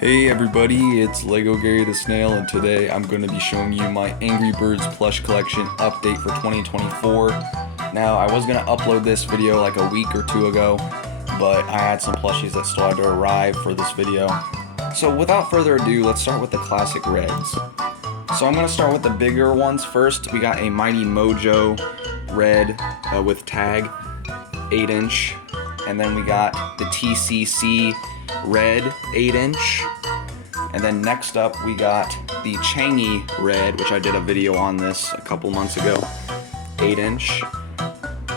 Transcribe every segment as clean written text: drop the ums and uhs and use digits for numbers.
Hey everybody, it's Lego Gary the Snail, and today I'm going to be showing you my Angry Birds plush collection update for 2024. Now, I was going to upload this video like a week or two ago, but I had some plushies that still had to arrive for this video. So without further ado, let's start with the classic reds. So I'm going to start with the bigger ones first. We got a Mighty Mojo red with tag, 8-inch, and then we got the TCC red 8-inch, and then next up we got the Changi red, which I did a video on this a couple months ago, 8-inch.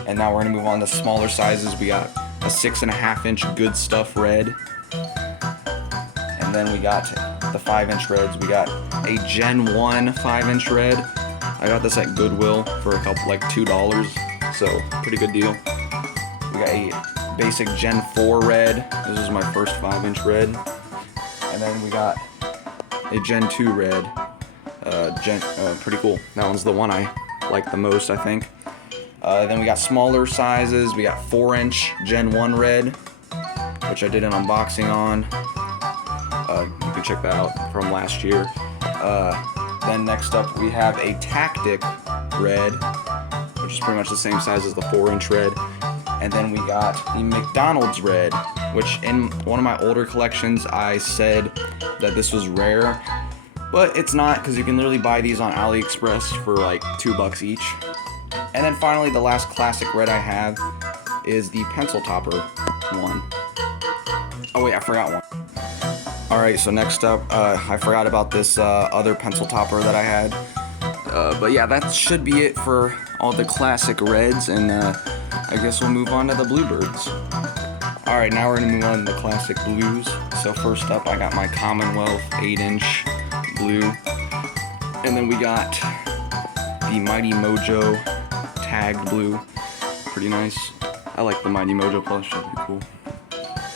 And now we're gonna move on to smaller sizes. We got a 6.5-inch Good Stuff red, and then we got the 5-inch reds. We got a Gen 1 5-inch red. I got this at Goodwill for a couple, like $2, so pretty good deal. We got a basic Gen 4 red. This is my first 5-inch red. And then we got a Gen 2 red. Pretty cool. That one's the one I like the most, I think. Then we got smaller sizes. We got 4-inch Gen 1 red, which I did an unboxing on. You can check that out from last year. Then next up we have a Tactic red, which is pretty much the same size as the 4-inch red. And then we got the McDonald's red, which in one of my older collections I said that this was rare, but it's not, because you can literally buy these on AliExpress for like $2 each. And then finally, the last classic red I have is the pencil topper one. Oh wait, I forgot one. Alright, so next up, I forgot about this other pencil topper that I had. But yeah, that should be it for all the classic reds, and I guess we'll move on to the bluebirds. Alright, now we're going to move on to the classic blues. So first up, I got my Commonwealth 8-inch blue. And then we got the Mighty Mojo tagged blue. Pretty nice. I like the Mighty Mojo plush, that'd be cool.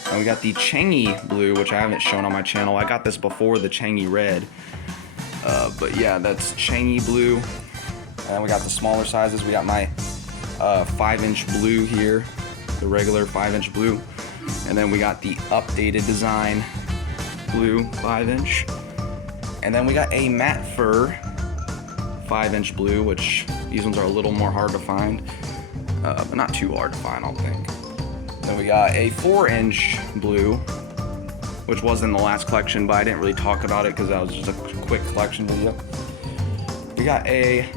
And we got the Changi blue, which I haven't shown on my channel. I got this before the Changi red. But yeah, that's Changi blue. And then we got the smaller sizes. We got my 5-inch blue here, the regular 5-inch blue, and then we got the updated design blue 5-inch, and then we got a matte fur 5-inch blue, which these ones are a little more hard to find, but not too hard to find, I don't think. Then we got a 4-inch blue, which was in the last collection, but I didn't really talk about it because that was just a quick collection video. We got a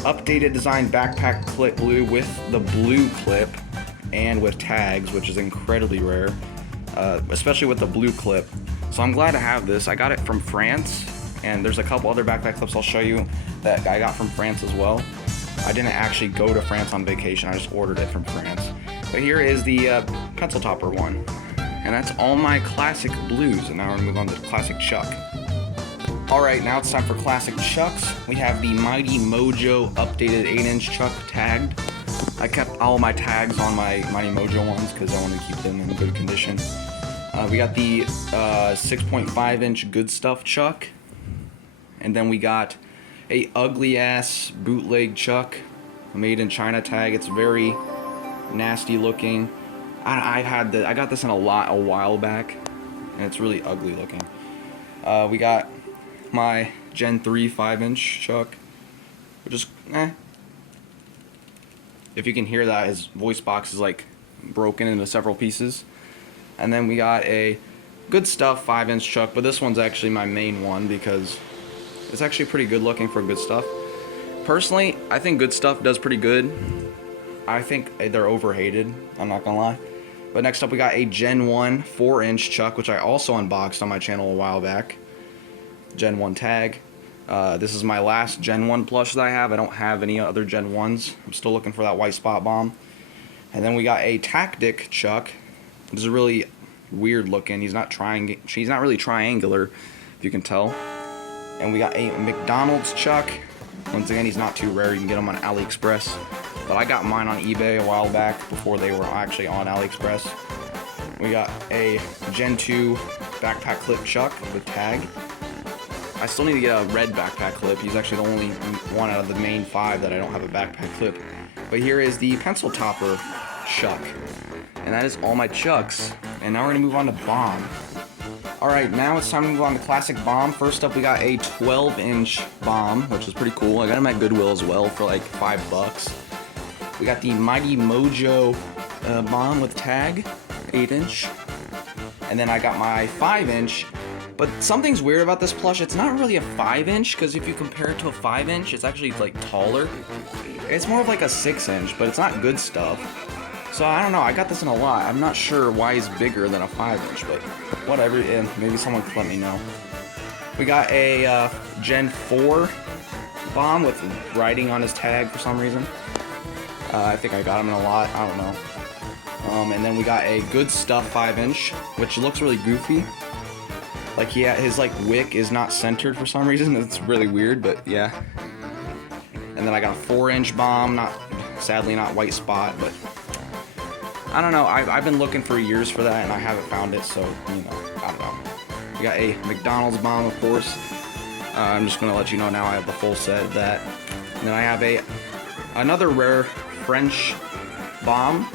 updated design backpack clip blue with the blue clip and with tags, which is incredibly rare, especially with the blue clip. So I'm glad to have this. I got it from France, and there's a couple other backpack clips I'll show you that I got from France as well. I didn't actually go to France on vacation, I just ordered it from France. But here is the pencil topper one, and that's all my classic blues. And now we're gonna move on to classic Chuck. Alright, now it's time for classic Chucks. We have the Mighty Mojo updated 8-inch Chuck tagged. I kept all my tags on my Mighty Mojo ones because I wanted to keep them in good condition. We got the 6.5-inch Good Stuff Chuck. And then we got a ugly ass bootleg Chuck, made in China tag. It's very nasty looking. I got this in a while back, and it's really ugly looking. We got my Gen 3 5-inch Chuck, which is If you can hear that, his voice box is like broken into several pieces. And then we got a Good Stuff 5-inch Chuck, but this one's actually my main one because it's actually pretty good looking for Good Stuff. Personally, I think Good Stuff does pretty good. I think they're overhated, I'm not gonna lie. But next up we got a Gen 1 4-inch Chuck, which I also unboxed on my channel a while back. Gen 1 tag. This is my last Gen 1 plush that I have. I don't have any other Gen 1s. I'm still looking for that white spot bomb. And then we got a Tactic Chuck. This is really weird looking. He's not really triangular, if you can tell. And we got a McDonald's Chuck. Once again, he's not too rare. You can get them on AliExpress. But I got mine on eBay a while back before they were actually on AliExpress. We got a Gen 2 backpack clip Chuck with tag. I still need to get a red backpack clip. He's actually the only one out of the main 5 that I don't have a backpack clip. But here is the pencil topper Chuck. And that is all my Chucks. And now we're going to move on to Bomb. Alright, now it's time to move on to classic bomb. First up, we got a 12-inch bomb, which is pretty cool. I got them at Goodwill as well for like $5. We got the Mighty Mojo bomb with tag, 8-inch. And then I got my 5-inch. But something's weird about this plush. It's not really a 5-inch, because if you compare it to a 5-inch, it's actually like taller. It's more of like a 6-inch, but it's not good stuff. So I don't know, I got this in a lot. I'm not sure why it's bigger than a 5-inch, but whatever, and maybe someone can let me know. We got a Gen 4 bomb with writing on his tag for some reason. I think I got him in a lot, I don't know. And then we got a Good Stuff 5-inch, which looks really goofy. Like his like wick is not centered for some reason. It's really weird, but yeah. And then I got a 4-inch bomb, sadly not white spot, but I don't know, I've been looking for years for that and I haven't found it, so, you know, I don't know. We got a McDonald's bomb, of course. I'm just going to let you know now I have the full set of that. And then I have another rare French bomb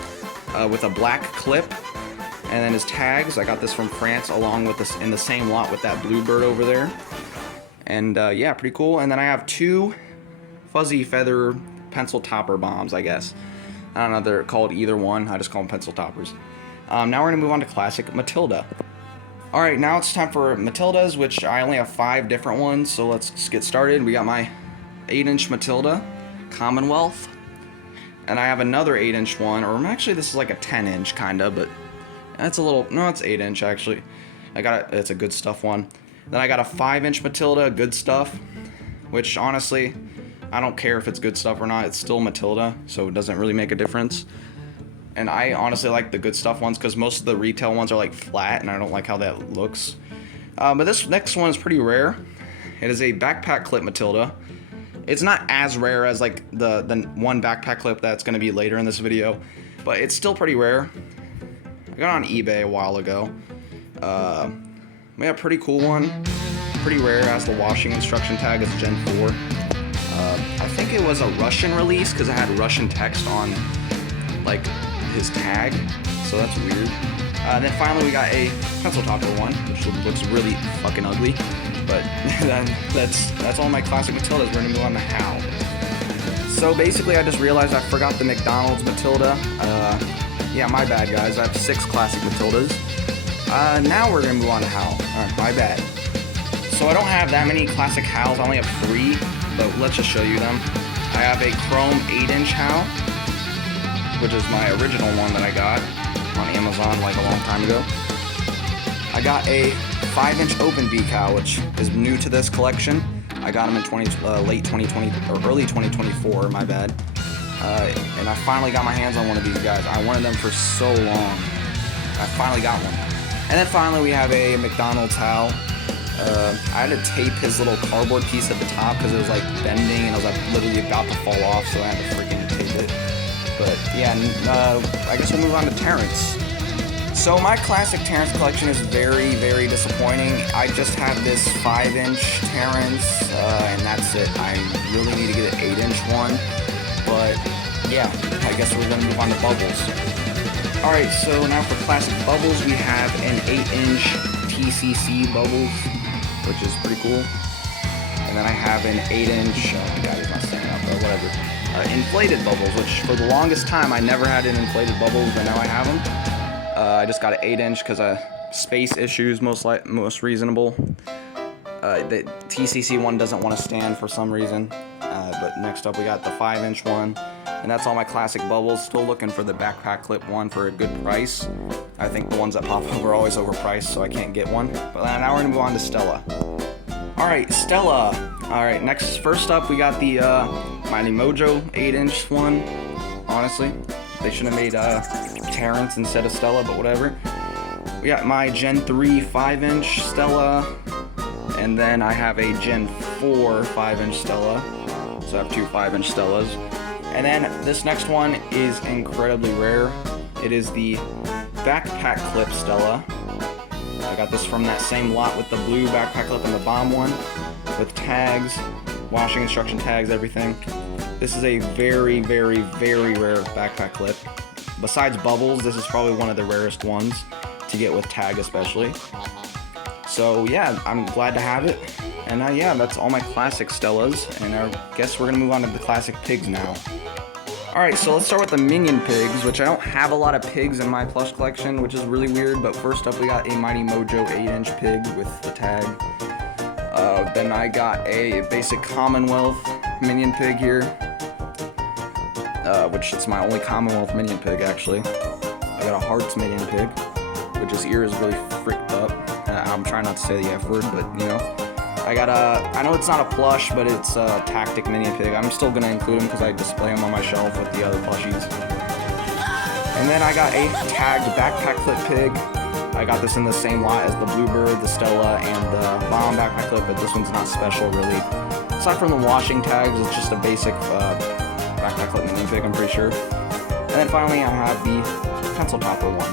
with a black clip. And then his tags, I got this from France along with this in the same lot with that bluebird over there. And yeah, pretty cool. And then I have 2 fuzzy feather pencil topper bombs, I guess. I don't know if they're called either one. I just call them pencil toppers. Now we're going to move on to classic Matilda. Alright, now it's time for Matildas, which I only have 5 different ones, so let's just get started. We got my 8-inch Matilda, Commonwealth. And I have another 8-inch one, or actually this is like a 10-inch kinda, but that's a little, no, it's 8-inch actually. It's a Good Stuff one. Then I got a 5-inch Matilda, Good Stuff, which honestly, I don't care if it's good stuff or not, it's still Matilda, so it doesn't really make a difference. And I honestly like the Good Stuff ones because most of the retail ones are like flat and I don't like how that looks. But this next one is pretty rare. It is a backpack clip Matilda. It's not as rare as like the one backpack clip that's going to be later in this video, but it's still pretty rare. I got it on eBay a while ago. We have a pretty cool one. Pretty rare, as the washing instruction tag. It's Gen 4. I think it was a Russian release because it had Russian text on like his tag, so that's weird. Then finally we got a pencil topper one, which looks really fucking ugly. But that's all my classic Matildas. We're gonna move on to how. So basically, I just realized I forgot the McDonald's Matilda. Yeah, my bad, guys. I have 6 classic Matildas. Now we're gonna move on to how. Alright, my bad. So I don't have that many classic Hals. I only have 3. But let's just show you them. I have a chrome 8-inch Hal, which is my original one that I got on Amazon like a long time ago. I got a 5-inch open beak Hal, which is new to this collection. I got them in late 2020 or early 2024, my bad. And I finally got my hands on one of these guys. I wanted them for so long. I finally got one. And then finally we have a McDonald's Hal. I had to tape his little cardboard piece at the top because it was like bending and I was like literally about to fall off, so I had to freaking tape it. But yeah, I guess we'll move on to Terrence. So my classic Terrence collection is very, very disappointing. I just have this 5-inch Terrence, and that's it. I really need to get an 8-inch one. But yeah, I guess we're gonna move on to Bubbles. Alright, so now for classic Bubbles, we have an 8-inch TCC Bubbles, which is pretty cool. And then I have an 8-inch, oh my god, he's not staying up, but whatever. Inflated Bubbles, which for the longest time I never had an inflated Bubbles, but now I have them. I just got an 8-inch because space issues, most reasonable. The TCC one doesn't want to stand for some reason. But next up we got the 5-inch one. And that's all my classic Bubbles. Still looking for the backpack clip one for a good price. I think the ones that pop up are always overpriced, so I can't get one. But now we're gonna move on to Stella. Alright, Stella. Alright, first up we got the Mighty Mojo 8-inch one. Honestly, they should have made Terrence instead of Stella, but whatever. We got my Gen 3 5-inch Stella. And then I have a Gen 4 5-inch Stella. So I have 2 5-inch Stellas. And then this next one is incredibly rare. It is the backpack clip Stella. I got this from that same lot with the blue backpack clip and the bomb one, with tags, washing instruction tags, everything. This is a very, very, very rare backpack clip. Besides Bubbles, this is probably one of the rarest ones to get with tag especially. So yeah, I'm glad to have it. And yeah, that's all my classic Stellas. And I guess we're gonna move on to the classic pigs now. Alright, so let's start with the minion pigs, which I don't have a lot of pigs in my plush collection, which is really weird. But first up, we got a Mighty Mojo 8-inch pig with the tag. Then I got a basic Commonwealth minion pig here, which is my only Commonwealth minion pig, actually. I got a Hearts minion pig, which his ear is really fricked up. I'm trying not to say the F word, but you know. I got I know it's not a plush, but it's a tactic minion pig. I'm still going to include him because I display him on my shelf with the other plushies. And then I got a tagged backpack clip pig. I got this in the same lot as the Bluebird, the Stella, and the Bomb backpack clip, but this one's not special really. Aside from the washing tags, it's just a basic backpack clip minion pig, I'm pretty sure. And then finally I have the pencil topper one.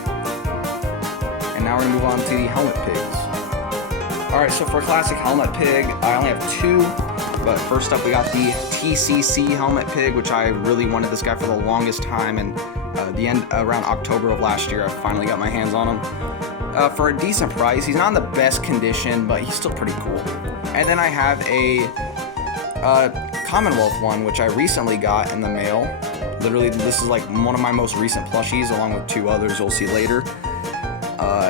And now we're going to move on to the helmet pigs. Alright, so for classic helmet pig, I only have two, but first up we got the TCC helmet pig, which I really wanted this guy for the longest time, and around October of last year I finally got my hands on him. For a decent price. He's not in the best condition, but he's still pretty cool. And then I have a Commonwealth one, which I recently got in the mail. Literally, this is like one of my most recent plushies, along with two others you'll see later.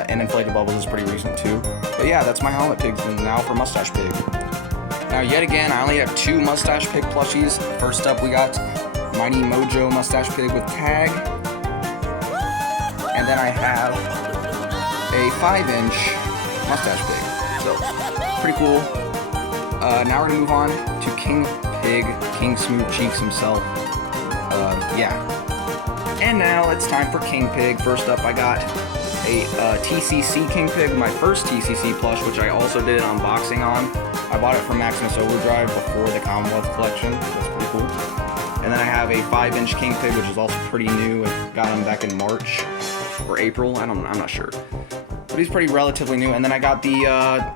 And Inflated Bubbles is pretty recent too. But yeah, that's my helmet pigs, and now for Mustache Pig. Now yet again, I only have two Mustache Pig plushies. First up we got Mighty Mojo Mustache Pig with tag. And then I have a 5-inch Mustache Pig. So, pretty cool. Now we're gonna move on to King Pig, King Smooth Cheeks himself. Yeah. And now it's time for King Pig. First up I got a TCC King Pig, my first TCC plush, which I also did an unboxing on. I bought it from Maximus Overdrive before the Commonwealth collection. That's pretty cool. And then I have a 5-inch King Pig, which is also pretty new. I got him back in March or April. I'm not sure. But he's pretty relatively new. And then I got the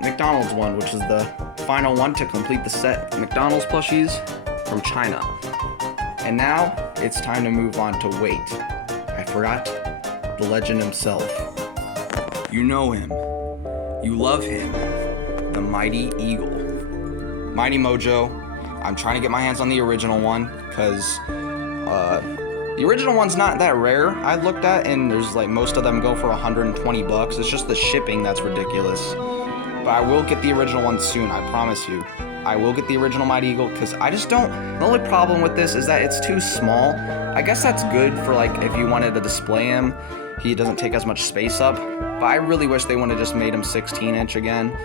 McDonald's one, which is the final one to complete the set McDonald's plushies from China. And now it's time to move on to weight. I forgot the legend himself. You know him. You love him. The Mighty Eagle. Mighty Mojo. I'm trying to get my hands on the original one because the original one's not that rare. I looked at, and there's like most of them go for 120 bucks. It's just the shipping that's ridiculous. But I will get the original one soon, I promise you. I will get the original Mighty Eagle because I just don't. The only problem with this is that it's too small. I guess that's good for like if you wanted to display him. He doesn't take as much space up. But I really wish they would have just made him 16-inch again.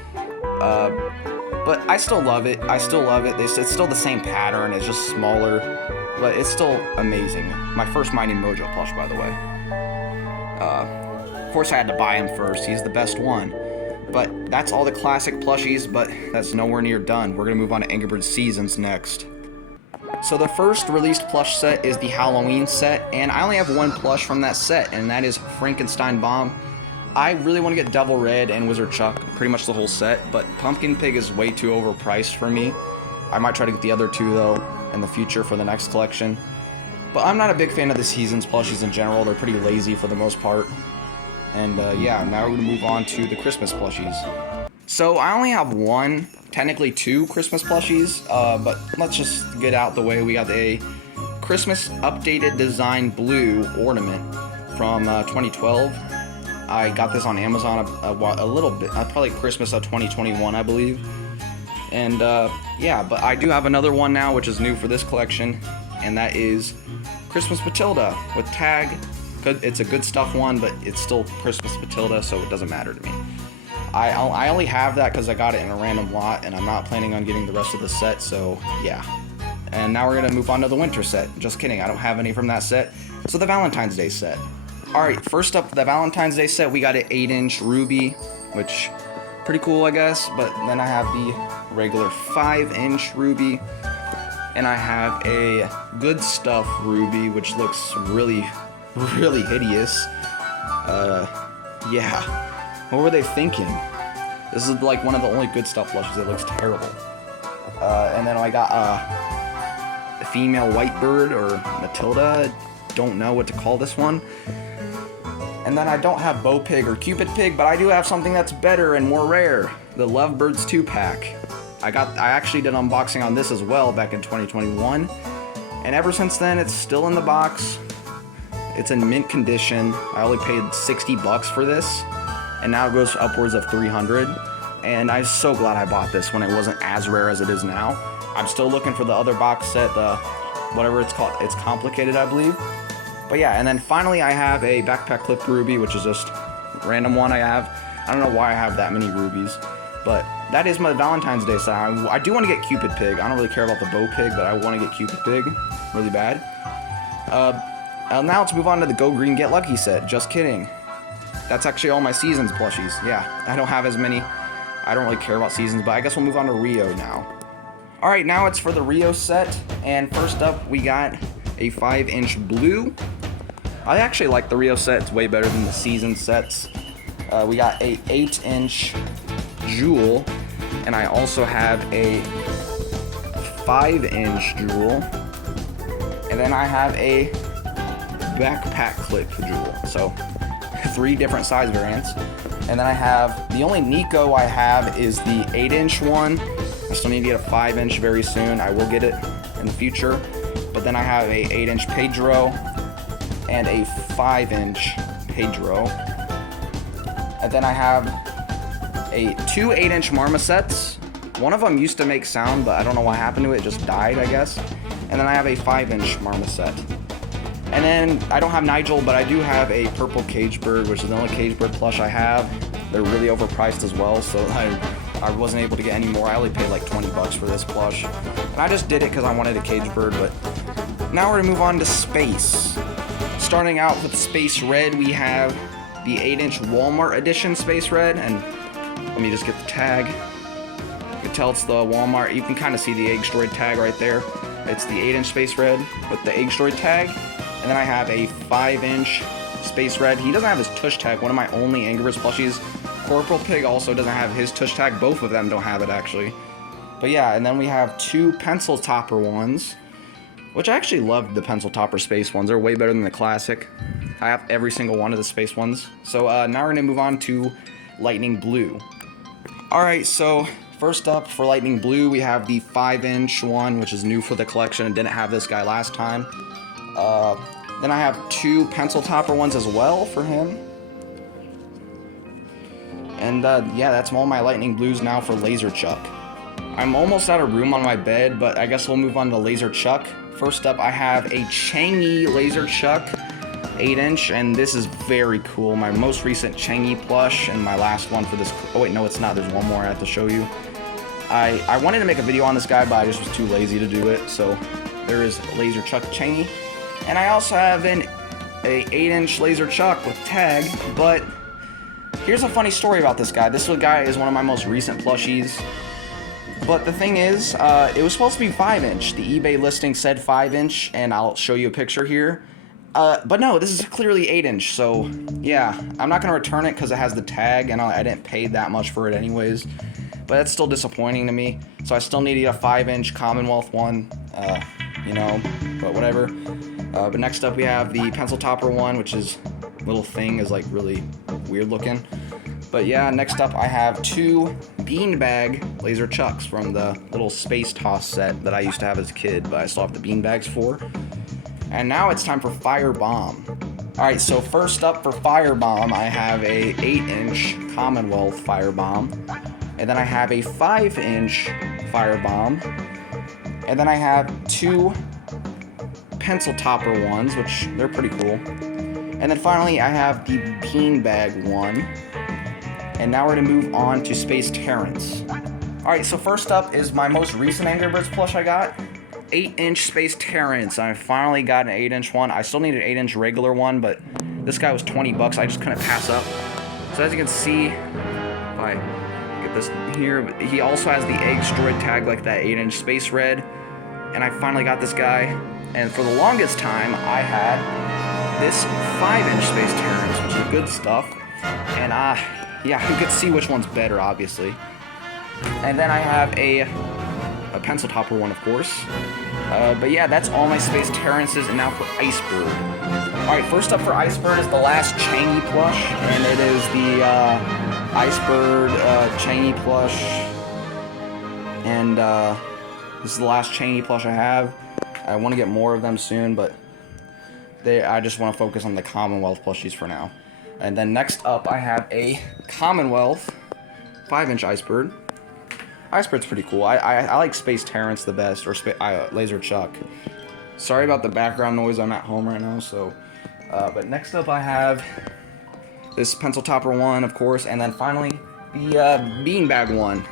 But I still love it. I still love it. It's still the same pattern. It's just smaller. But it's still amazing. My first Mighty Mojo plush, by the way. Of course, I had to buy him first. He's the best one. But that's all the classic plushies, but that's nowhere near done. We're going to move on to Angry Birds Seasons next. So the first released plush set is the Halloween set, and I only have one plush from that set, and that is Frankenstein Bomb. I really want to get Devil Red and Wizard Chuck, pretty much the whole set, but Pumpkin Pig is way too overpriced for me. I might try to get the other two, though, in the future for the next collection. But I'm not a big fan of the Seasons plushies in general. They're pretty lazy for the most part. And yeah, now we're going to move on to the Christmas plushies. So I only have one, technically two Christmas plushies, but let's just get out the way. We got a Christmas Updated Design Blue ornament from 2012. I got this on Amazon a little bit, probably Christmas of 2021, I believe. And yeah, but I do have another one now, which is new for this collection, and that is Christmas Matilda with tag. It's a good stuff one, but it's still Christmas Matilda, so it doesn't matter to me. I only have that because I got it in a random lot, and I'm not planning on getting the rest of the set, so yeah. And now we're going to move on to the winter set. Just kidding, I don't have any from that set. So the Valentine's Day set. Alright, first up, the Valentine's Day set, we got an 8-inch Ruby, which, pretty cool, I guess. But then I have the regular 5-inch Ruby, and I have a Good Stuff Ruby, which looks really hideous. Yeah. What were they thinking? This is like one of the only Good Stuff plushes. It looks terrible. And then I got a female White Bird or Matilda. Don't know what to call this one. And then I don't have Bow Pig or Cupid Pig, but I do have something that's better and more rare. The Lovebirds 2-pack. I actually did an unboxing on this as well back in 2021. And ever since then, it's still in the box. It's in mint condition. I only paid 60 bucks for this. And now it goes upwards of 300. And I'm so glad I bought this when it wasn't as rare as it is now. I'm still looking for the other box set, whatever it's called. It's Complicated, I believe. But yeah, and then finally I have a backpack clip ruby, which is just a random one I have. I don't know why I have that many rubies, but that is my Valentine's Day set. I do want to get Cupid Pig. I don't really care about the Bow Pig, but I want to get Cupid Pig really bad. Now let's move on to the Go Green Get Lucky set. Just kidding. That's actually all my Seasons plushies. Yeah, I don't have as many. I don't really care about Seasons, but I guess we'll move on to Rio now. Alright, now it's for the Rio set, and first up we got a 5-inch blue. I actually like the Rio set. It's way better than the season sets. We got a 8-inch Jewel, and I also have a 5-inch Jewel, and then I have a backpack clip Jewel. So 3 different size variants. And then I have, the only Nico I have is the 8-inch one. I still need to get a 5-inch very soon. I will get it in the future. But then I have a 8-inch Pedro and a 5-inch Pedro. And then I have two 8-inch marmosets. One of them used to make sound, but I don't know what happened to it. It just died, I guess. And then I have a 5-inch marmoset. And then I don't have Nigel, but I do have a purple cage bird, which is the only cage bird plush I have. They're really overpriced as well, so I wasn't able to get any more. I only paid like 20 bucks for this plush. And I just did it because I wanted a cage bird, but now we're gonna move on to Space. Starting out with Space Red, we have the 8-inch Walmart edition Space Red, and let me just get the tag. You can tell it's the Walmart. You can kind of see the Egg Droid tag right there. It's the 8-inch Space Red with the Egg Droid tag. And then I have a 5-inch Space Red. He doesn't have his tush tag, one of my only Angry Birds plushies. Corporal Pig also doesn't have his tush tag. Both of them don't have it, actually. But yeah, and then we have 2 pencil topper ones, which I actually love the pencil topper space ones. They're way better than the classic. I have every single one of the space ones. So now we're gonna move on to Lightning Blue. Alright, so first up for Lightning Blue, we have the 5-inch one, which is new for the collection and didn't have this guy last time. Then I have 2 pencil topper ones as well for him. And yeah, that's all my Lightning Blues now for Laser Chuck. I'm almost out of room on my bed, but I guess we'll move on to Laser Chuck. First up, I have a Changi Laser Chuck 8-inch, and this is very cool. My most recent Changi plush and my last one for this. Oh wait, no, it's not. There's one more I have to show you. I wanted to make a video on this guy, but I just was too lazy to do it. So there is Laser Chuck Changi. And I also have a 8-inch Laser Chuck with tag, but here's a funny story about this guy. This guy is one of my most recent plushies, but the thing is, it was supposed to be 5-inch. The eBay listing said 5-inch, and I'll show you a picture here. But no, this is clearly 8-inch, so yeah, I'm not going to return it because it has the tag, and I didn't pay that much for it anyways, but that's still disappointing to me. So I still need to get a 5-inch Commonwealth one, you know, but whatever. But next up we have the pencil topper one, which is little thing is like really weird looking. But yeah, next up I have 2 beanbag Laser Chucks from the little Space Toss set that I used to have as a kid, but I still have the beanbags for. And now it's time for Firebomb. Alright, so first up for Firebomb, I have a 8-inch Commonwealth Firebomb. And then I have a 5-inch Firebomb. And then I have 2 pencil topper ones, which they're pretty cool. And then finally I have the beanbag one. And now we're gonna move on to Space Terrence. Alright, so first up is my most recent Angry Birds plush I got. 8-inch Space Terrence. I finally got an 8-inch one. I still need an 8-inch regular one, but this guy was 20 bucks. I just couldn't pass up. So as you can see, if I get this here, he also has the Egg Droid tag like that 8-inch Space Red. And I finally got this guy. And for the longest time, I had this 5-inch Space Terrence, which is good stuff. And yeah, you could see which one's better, obviously. And then I have a a pencil topper one, of course. But yeah, that's all my Space Terrances, and now for Icebird. Alright, first up for Icebird is the last Changi plush, and it is the Icebird Changi plush. And this is the last Changi plush I have. I want to get more of them soon, but I just want to focus on the Commonwealth plushies for now. And then next up, I have a Commonwealth 5-inch Icebird. Icebird's pretty cool. I like Space Terrance the best, or Laser Chuck. Sorry about the background noise. I'm at home right now, so. But next up, I have this pencil topper one, of course, and then finally the beanbag one.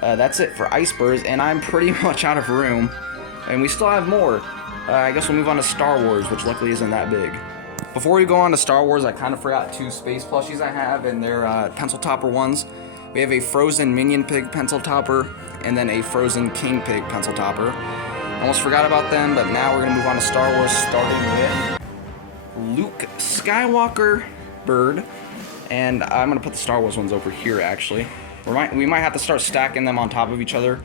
That's it for Icebirds, and I'm pretty much out of room. And we still have more. I guess we'll move on to Star Wars, which luckily isn't that big. Before we go on to Star Wars, I kind of forgot 2 space plushies I have, and they're pencil topper ones. We have a Frozen Minion Pig pencil topper, and then a Frozen King Pig pencil topper. Almost forgot about them, but now we're going to move on to Star Wars, starting with Luke Skywalker bird. And I'm going to put the Star Wars ones over here, actually. We might have to start stacking them on top of each other.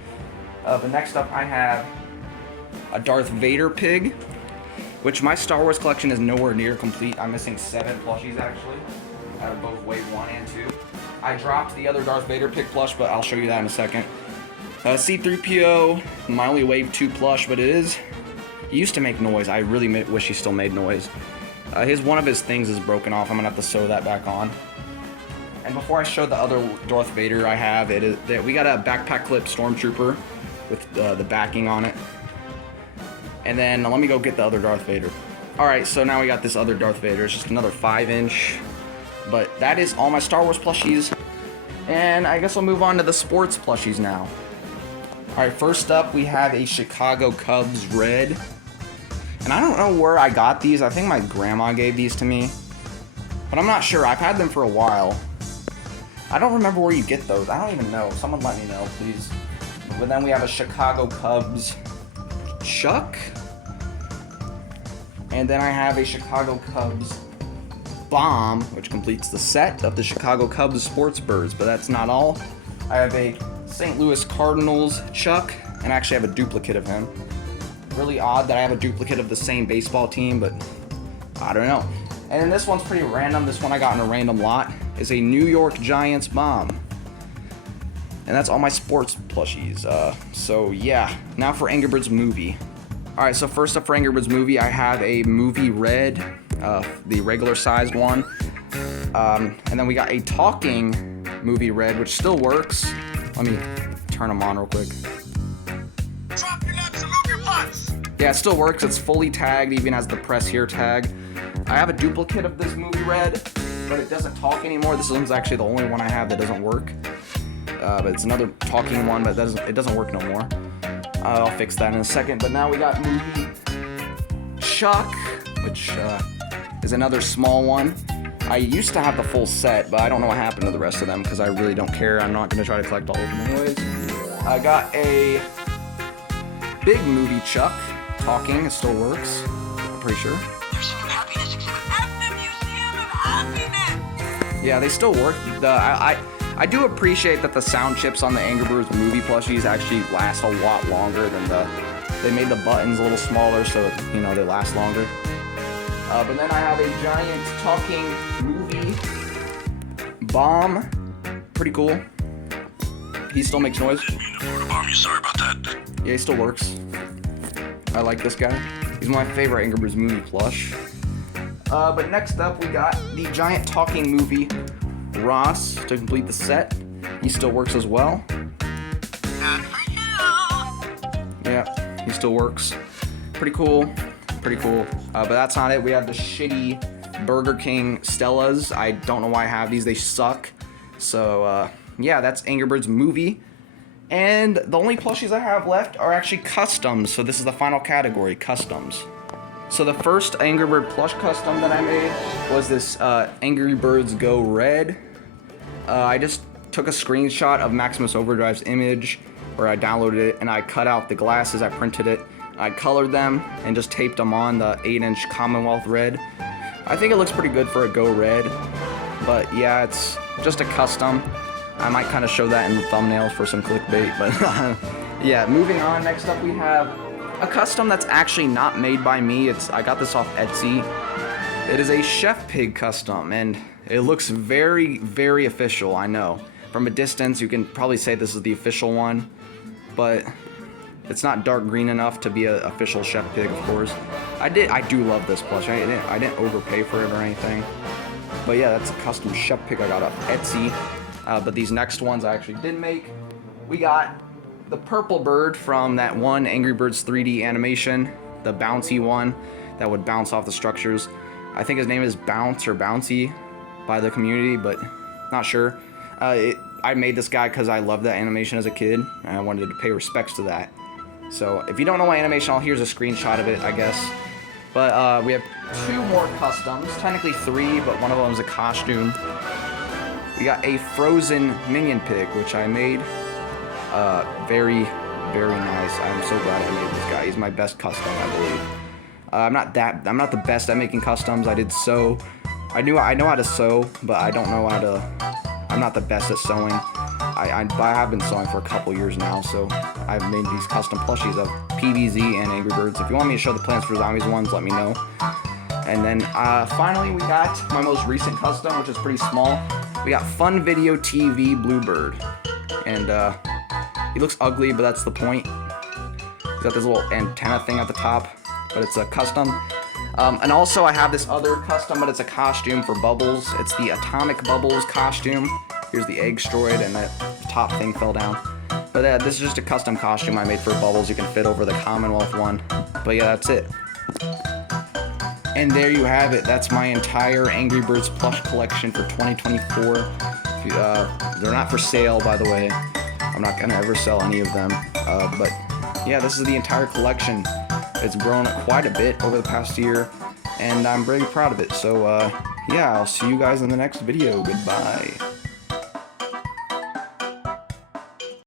But next up, I have a Darth Vader pig, which my Star Wars collection is nowhere near complete. I'm missing 7 plushies, actually, out of both Wave 1 and 2. I dropped the other Darth Vader pig plush, but I'll show you that in a second. C-3PO, my only Wave 2 plush, but he used to make noise. I really wish he still made noise. One of his things is broken off. I'm gonna have to sew that back on. And before I show the other Darth Vader I have, we got a backpack clip Stormtrooper with the backing on it. And then let me go get the other Darth Vader. Alright, so now we got this other Darth Vader. It's just another 5-inch. But that is all my Star Wars plushies. And I guess I'll move on to the sports plushies now. Alright, first up we have a Chicago Cubs red. And I don't know where I got these. I think my grandma gave these to me. But I'm not sure. I've had them for a while. I don't remember where you get those. I don't even know. Someone let me know, please. But then we have a Chicago Cubs Chuck. And then I have a Chicago Cubs Bomb, which completes the set of the Chicago Cubs sports birds. But that's not all. I have a St. Louis Cardinals Chuck, and I actually have a duplicate of him. Really odd that I have a duplicate of the same baseball team, but I don't know. And then this one's pretty random. This one I got in a random lot. Is a New York Giants Bomb. And that's all my sports plushies. So yeah, now for Angry Birds movie. Alright, so first up for Angry Birds movie, I have a movie red, the regular sized one. And then we got a talking movie red, which still works. Let me turn them on real quick. Drop your nuts and move your butts. Yeah, it still works. It's fully tagged, even has the press here tag. I have a duplicate of this movie red, but it doesn't talk anymore. This one's actually the only one I have that doesn't work. But it's another talking one, but it doesn't work no more. I'll fix that in a second. But now we got movie Chuck, which is another small one. I used to have the full set, but I don't know what happened to the rest of them because I really don't care. I'm not going to try to collect all of them anyways. I got a big movie Chuck talking. It still works. I'm pretty sure. There's a new happiness exhibit at the Museum of Happiness. Yeah, they still work. I do appreciate that the sound chips on the Angry Birds movie plushies actually last a lot longer than they made the buttons a little smaller so, you know, they last longer. But then I have a giant talking movie bomb. Pretty cool. He still makes noise. Sorry about that. Yeah, he still works. I like this guy. He's my favorite Angry Birds movie plush. But next up, we got the giant talking movie Ross to complete the set. He still works as well. Not for you. Yeah, he still works. Pretty cool. Pretty cool. But that's not it. We have the shitty Burger King Stellas. I don't know why I have these. They suck. So, yeah, that's Angry Birds movie. And the only plushies I have left are actually customs. So this is the final category, customs. So the first Angry Bird plush custom that I made was this Angry Birds Go Red. I just took a screenshot of Maximus Overdrive's image where I downloaded it and I cut out the glasses, I printed it, I colored them and just taped them on the 8-inch Commonwealth red. I think it looks pretty good for a Go Red, but yeah, it's just a custom. I might kind of show that in the thumbnails for some clickbait, but Yeah, moving on. Next up, we have a custom that's actually not made by me. I got this off Etsy. It is a Chef Pig custom, and it looks very, very official. I know. From a distance, you can probably say this is the official one, but it's not dark green enough to be an official Chef Pig, of course. I do love this plush. I didn't overpay for it or anything. But yeah, that's a custom Chef Pig I got off Etsy. But these next ones I actually did make. We got the purple bird from that one Angry Birds 3D animation, the bouncy one that would bounce off the structures. I think his name is Bounce or Bouncy by the community, but not sure. I made this guy because I loved that animation as a kid, and I wanted to pay respects to that. So if you don't know what animation, here's a screenshot of it, I guess. But we have 2 more customs, technically 3, but one of them is a costume. We got a frozen minion pig, which I made. Very, very nice. I'm so glad I made this guy. He's my best custom, I believe. I'm not the best at making customs. I did sew. I know how to sew, but I don't know how to. I'm not the best at sewing. I have been sewing for a couple years now, so I've made these custom plushies of PVZ and Angry Birds. If you want me to show the Plants vs. Zombies ones, let me know. And then finally we got my most recent custom, which is pretty small. We got Fun Video TV Bluebird, and he looks ugly, but that's the point. He's got this little antenna thing at the top, but it's a custom. And also I have this other custom, but it's a costume for Bubbles. It's the Atomic Bubbles costume. Here's the egg destroyed, and that top thing fell down. But this is just a custom costume I made for Bubbles. You can fit over the Commonwealth one. But yeah, that's it. And there you have it. That's my entire Angry Birds plush collection for 2024. They're not for sale, by the way. I'm not gonna ever sell any of them. But yeah, this is the entire collection. It's grown quite a bit over the past year, and I'm very proud of it. So yeah, I'll see you guys in the next video. Goodbye.